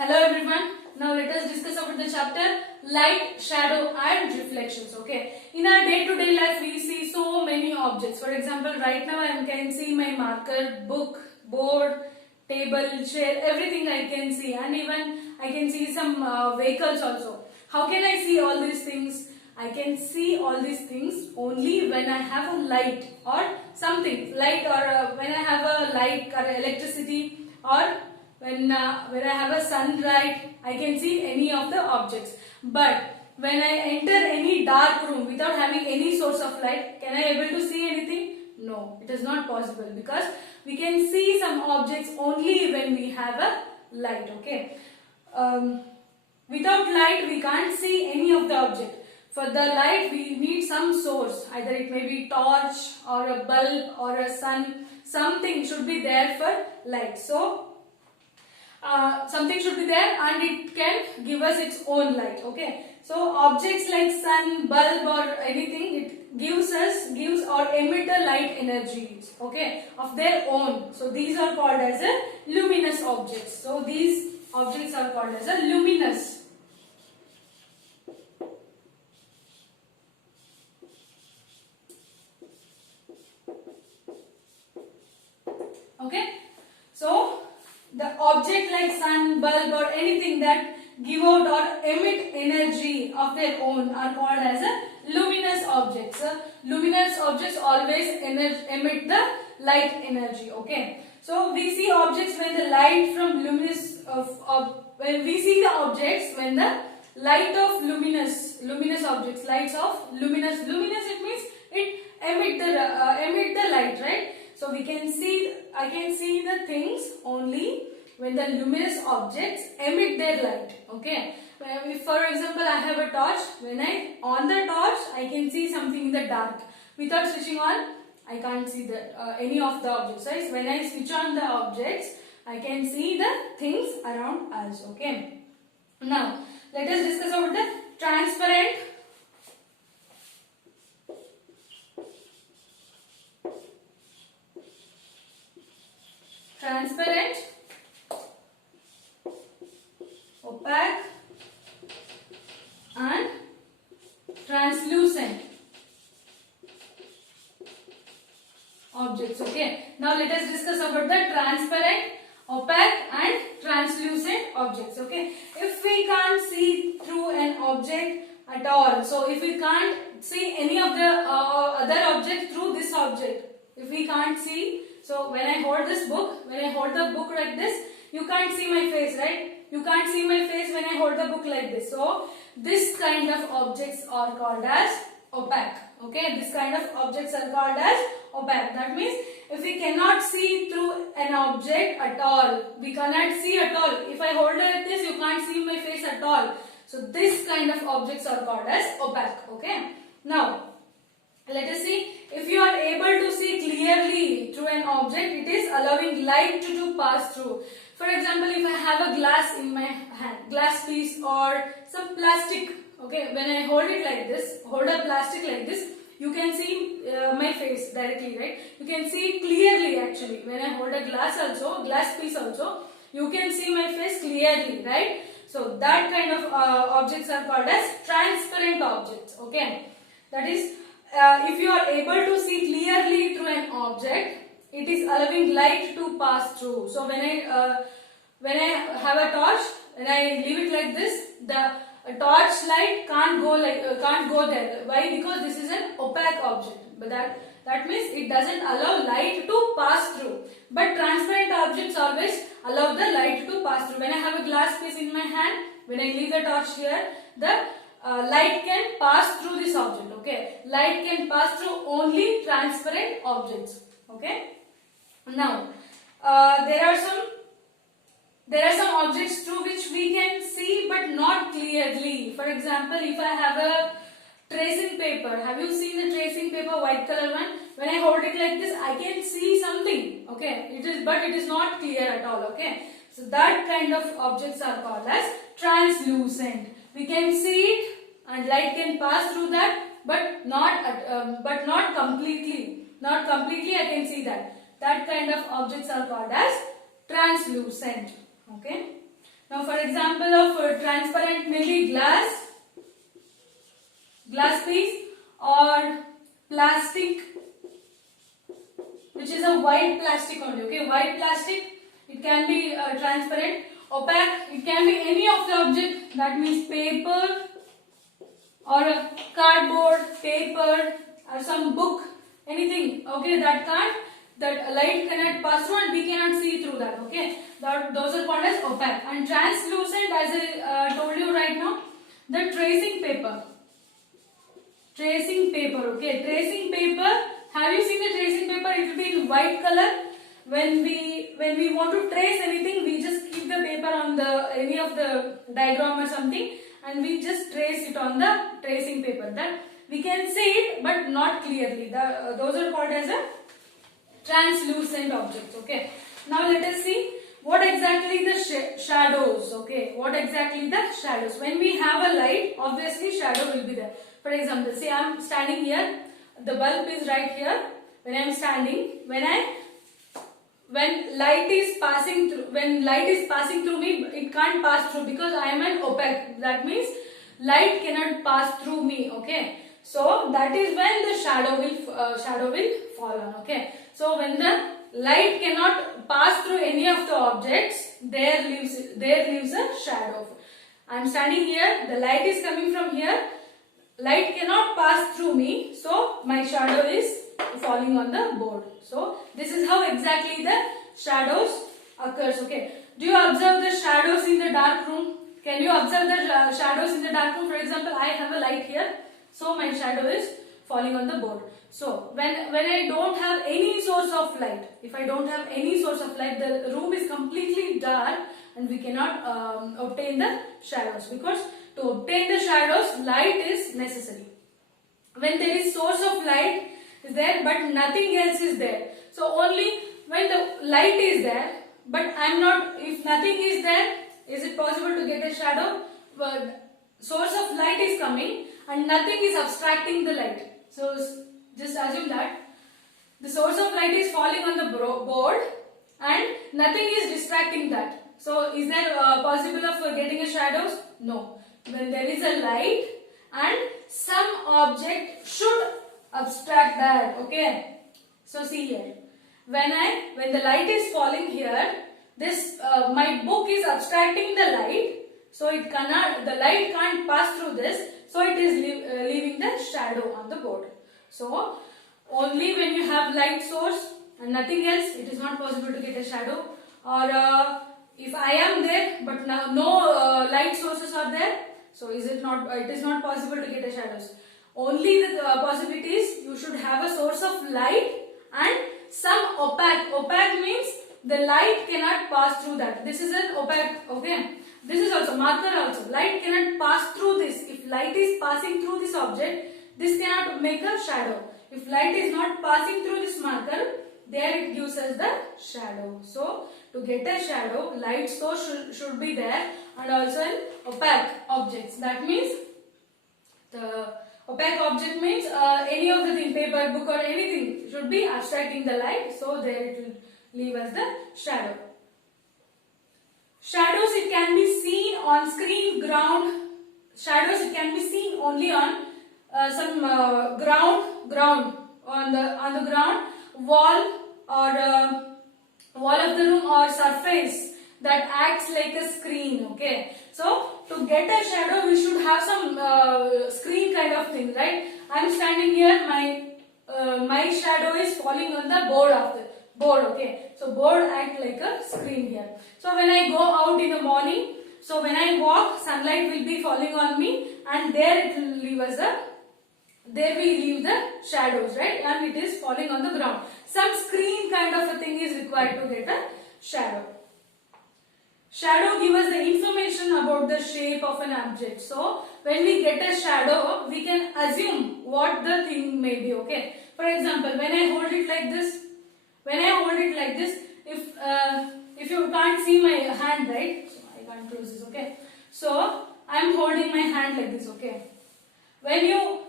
Hello everyone. Now let us discuss about the chapter light, shadow and reflections. Okay. In our day-to-day life we see so many objects. For example, right now I can see my marker, book, board, table, chair, everything I can see, and even I can see some vehicles also. How can I see all these things? I can see all these things only when I have a light or something, light or when I have a light or electricity, or when I have a sunlight, I can see any of the objects. But when I enter any dark room without having any source of light, can I able to see anything? No, it is not possible, because we can see some objects only when we have a light. Okay. Without light, we can't see any of the object. For the light, we need some source. Either it may be torch or a bulb or a sun. Something should be there for light. So something should be there and it can give us its own light. Okay. So objects like sun, bulb or anything, it gives or emit a light energy, okay, of their own. So these are called as a luminous objects. So these objects are called as a luminous. Okay. So the object like sun, bulb or anything that give out or emit energy of their own are called as a luminous objects. Luminous objects always emit the light energy. Okay. So we see objects when the light from luminous when we see the objects when the light of luminous objects, lights of luminous it means it emit the light, right? So we can see, I can see the things only when the luminous objects emit their light. Okay. If for example I have a torch, when I on the torch I can see something in the dark. Without switching on, I can't see any of the objects. Right? When I switch on the objects, I can see the things around us. Okay. Now let us discuss about the transparent opaque and translucent objects. Okay. Now let us discuss about the transparent, opaque and translucent objects. Okay. If we can't see through an object at all, so if we can't see any of the other object through this object, if we can't see, so when I hold this book, when I hold the book like this, you can't see my face, right? You can't see my face when I hold the book like this. So this kind of objects are called as opaque. Okay, this kind of objects are called as opaque. That means if we cannot see through an object at all, we cannot see at all. If I hold it like this, you can't see my face at all. So this kind of objects are called as opaque. Okay. Now let us see, if you are able to see clearly through an object, it is allowing light to pass through. For example, if I have a glass in my hand, glass piece or some plastic, okay, when I hold it like this, hold a plastic like this, you can see my face directly, right? You can see clearly actually. When I hold a glass piece also, you can see my face clearly, right? So that kind of objects are called as transparent objects, okay? That is, if you are able to see clearly through an object, it is allowing light to pass through. So when I have a torch, when I leave it like this, the torch light can't go there. Why? Because this is an opaque object. But that means it doesn't allow light to pass through. But transparent objects always allow the light to pass through. When I have a glass piece in my hand, when I leave the torch here, the light can pass through this object. Okay, light can pass through only transparent objects. Okay. Now there are some objects through which we can see but not clearly. For example, if I have a tracing paper, have you seen the tracing paper, white color one? When I hold it like this, I can see something. Okay, but it is not clear at all. Okay, so that kind of objects are called as translucent. We can see it and light can pass through that, but not completely. Not completely I can see that. That kind of objects are called as translucent. Okay. Now for example of transparent, maybe glass piece, or plastic, which is a white plastic only. Okay, white plastic, it can be transparent. Opaque, it can be any of the object, that means paper or a cardboard, paper or some book, anything. Okay, that light cannot pass through and we cannot see through that. Okay, those are called as opaque. And translucent, as I told you right now, the tracing paper. Tracing paper. Okay, tracing paper. Have you seen the tracing paper? It will be in white color. When we want to trace anything, we just keep the paper on any of the diagram or something, and we just trace it on the tracing paper. That we can see it, but not clearly. Those are called as a translucent objects. Okay. Now let us see what exactly the shadows. Okay. What exactly the shadows? When we have a light, obviously shadow will be there. For example, see, I am standing here. The bulb is right here. When I am standing, when light is passing through me, it can't pass through because I am an opaque. That means light cannot pass through me. Okay, so that is when the shadow will fall on. Okay, so when the light cannot pass through any of the objects, there lives a shadow. I am standing here. The light is coming from here. Light cannot pass through me, so my shadow is falling on the board. So this is how exactly the shadows occurs. Okay, do you observe the shadows in the dark room? Can you observe the shadows in the dark room? For example, I have a light here, so my shadow is falling on the board. So when I don't have any source of light, if I don't have any source of light, the room is completely dark and we cannot obtain the shadows, because to obtain the shadows, light is necessary. When there is source of light is there, but nothing else is there. So only when the light is there, but if nothing is there, is it possible to get a shadow? But source of light is coming and nothing is obstructing the light. So just assume that the source of light is falling on the board and nothing is distracting that. So is there possible of getting a shadows? No. When there is a light and some object should obstruct that. Okay, so see here, when the light is falling here, this my book is obstructing the light, so the light can't pass through this, so it is leaving the shadow on the board. So only when you have light source and nothing else, it is not possible to get a shadow. Or if I am there but now no light sources are there, so it is not possible to get a shadows. Only the possibility is you should have a source of light and some opaque. Opaque means the light cannot pass through that. This is an opaque. Okay, this is also marker also. Light cannot pass through this. If light is passing through this object, this cannot make a shadow. If light is not passing through this marker, there it gives us the shadow. So to get a shadow, light source should be there, and also an opaque objects. That means the opaque object means any of the thing, paper, book or anything should be obstructing the light. So there it will leave us the shadow. Shadows, it can be seen on screen, ground. Shadows, it can be seen only on some ground on the ground, wall or wall of the room or surface that acts like a screen. Okay, so to get a shadow we should have some screen kind of thing, right? I am standing here, my shadow is falling on the board. Okay, so board act like a screen here. So when I go out in the morning, so when I walk, sunlight will be falling on me, and there we leave the shadows, right? And it is falling on the ground. Some screen kind of a thing is required to get a shadow. Shadow gives us the information about the shape of an object. So when we get a shadow, we can assume what the thing may be. Okay. For example, when I hold it like this, if you can't see my hand, right? So I can't close this. Okay. So I am holding my hand like this. Okay. When you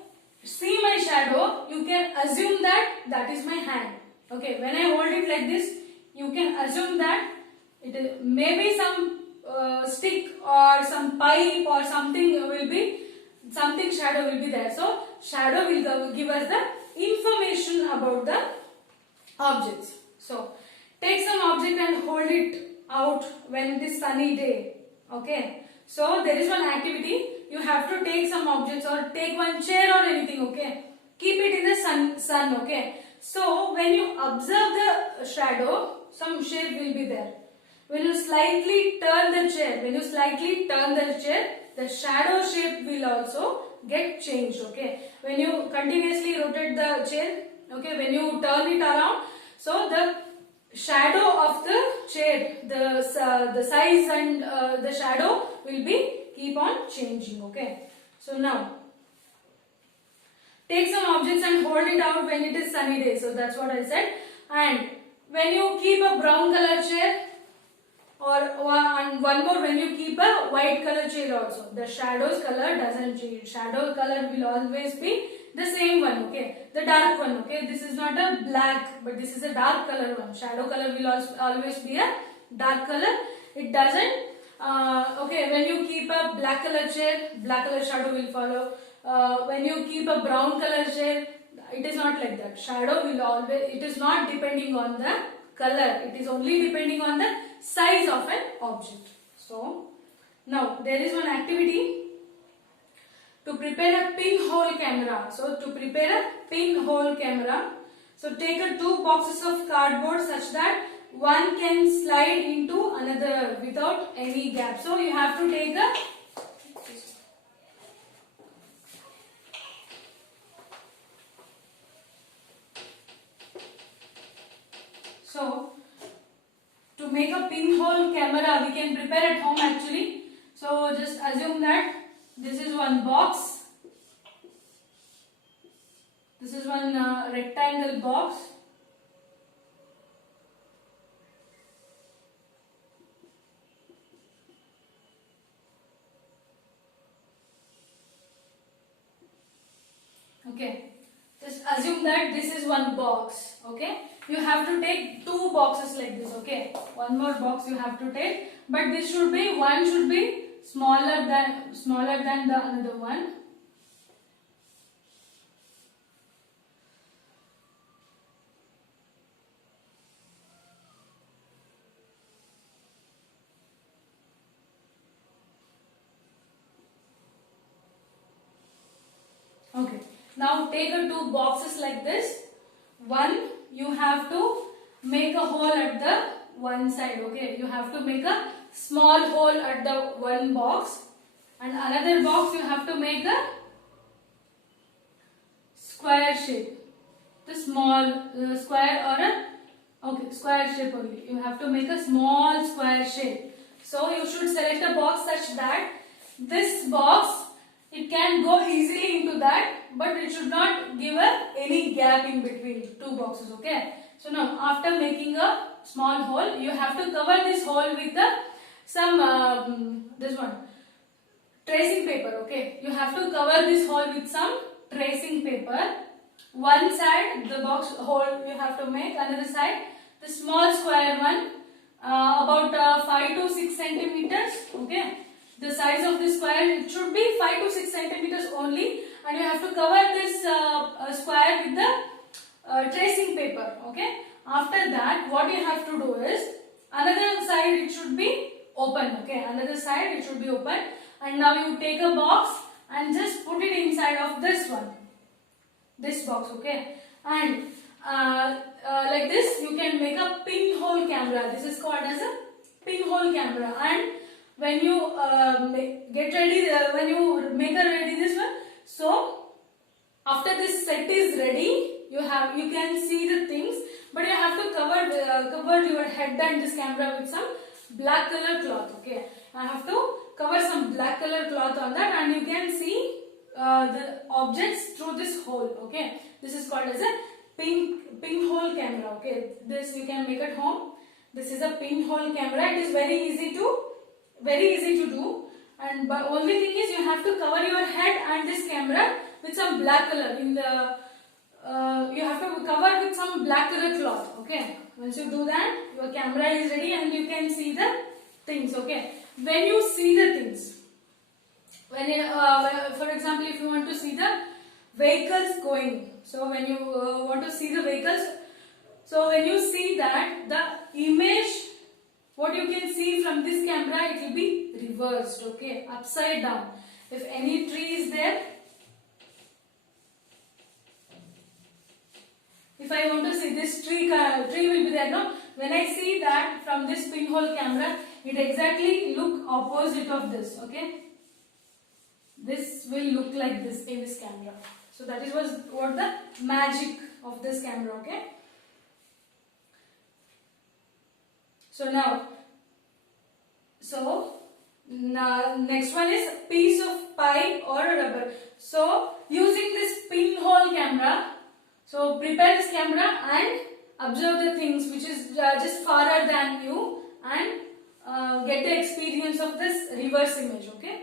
see my shadow, you can assume that is my hand. Okay, when I hold it like this, you can assume that it is maybe some stick or some pipe or something will be, something shadow will be there. So shadow will give us the information about the objects. So take some object and hold it out when it is sunny day. Okay. So there is one activity. You have to take some objects or take one chair or anything. Okay. Keep it in the sun. Okay. So when you observe the shadow, some shape will be there. When you slightly turn the chair, the shadow shape will also get changed. Okay. When you continuously rotate the chair, okay, when you turn it around, so the shadow of the chair, the size and the shadow will be keep on changing. Okay. So now take some objects and hold it out when it is sunny day. So that's what I said. And when you keep a brown color chair, and one more, when you keep a white color chair also, the shadow's color doesn't change. Shadow color will always be the same one. Okay, the dark one. Okay, this is not a black, but this is a dark color one. Shadow color will also always be a dark color. It doesn't. Okay, when you keep a black color chair, black color shadow will follow. When you keep a brown color chair, it is not like that. Shadow will always, it is not depending on the color. It is only depending on the size of an object. So now there is one activity to prepare a pinhole camera. So to prepare a pinhole camera, so take a 2 boxes of cardboard such that one can slide into another without any gap. So you have to take a to make a pinhole camera, we can prepare at home actually. So just assume that this is one box. This is one rectangle box. Okay. Just assume that this is one box. Okay. You have to take 2 boxes like this. Okay. One more box you have to take, but this should be, one should be smaller than the another one. Okay. Now take a 2 boxes like this. One, you have to make a hole at the one side. Okay. You have to make a small hole at the one box, and another box you have to make a square shape. The small square or a square shape only. You have to make a small square shape. So you should select a box such that this box, it can go easily into that, but it should not give any gap in between 2 boxes. Okay. So now after making a small hole, you have to cover this hole with some this one tracing paper. Okay. You have to cover this hole with some tracing paper. One side the box hole you have to make, another side the small square one, about 5 to 6 centimeters. Okay. The size of this square, it should be 5 to 6 centimeters only, and you have to cover this square with the tracing paper. Okay. After that, what you have to do is, another side it should be open. Okay. Another side it should be open, and now you take a box and just put it inside of this one, this box. Okay. And like this, you can make a pinhole camera. This is called as a pinhole camera. And when you get ready, when you make ready this one, so after this set is ready, you can see the things, but you have to cover your head and this camera with some black color cloth. Okay, I have to cover some black color cloth on that, and you can see the objects through this hole. Okay, this is called as a pinhole camera. Okay, this you can make at home. This is a pinhole camera. It is very easy to do, and but only thing is you have to cover your head and this camera with some black color. In the you have to cover with some black color cloth. Okay, once you do that, your camera is ready and you can see the things. Okay, when you see the things, when for example, if you want to see the vehicles going, so when you want to see the vehicles, so when you see that, the image what you can see from this camera, it will be reversed. Okay, upside down. If any tree is there, if I want to see this tree will be there, no? When I see that from this pinhole camera, it exactly look opposite of this. Okay, this will look like this in this camera. So that is what the magic of this camera. Okay. So now next one is piece of pie or rubber. So using this pinhole camera, so prepare this camera and observe the things which is just farther than you, and get the experience of this reverse image. Okay.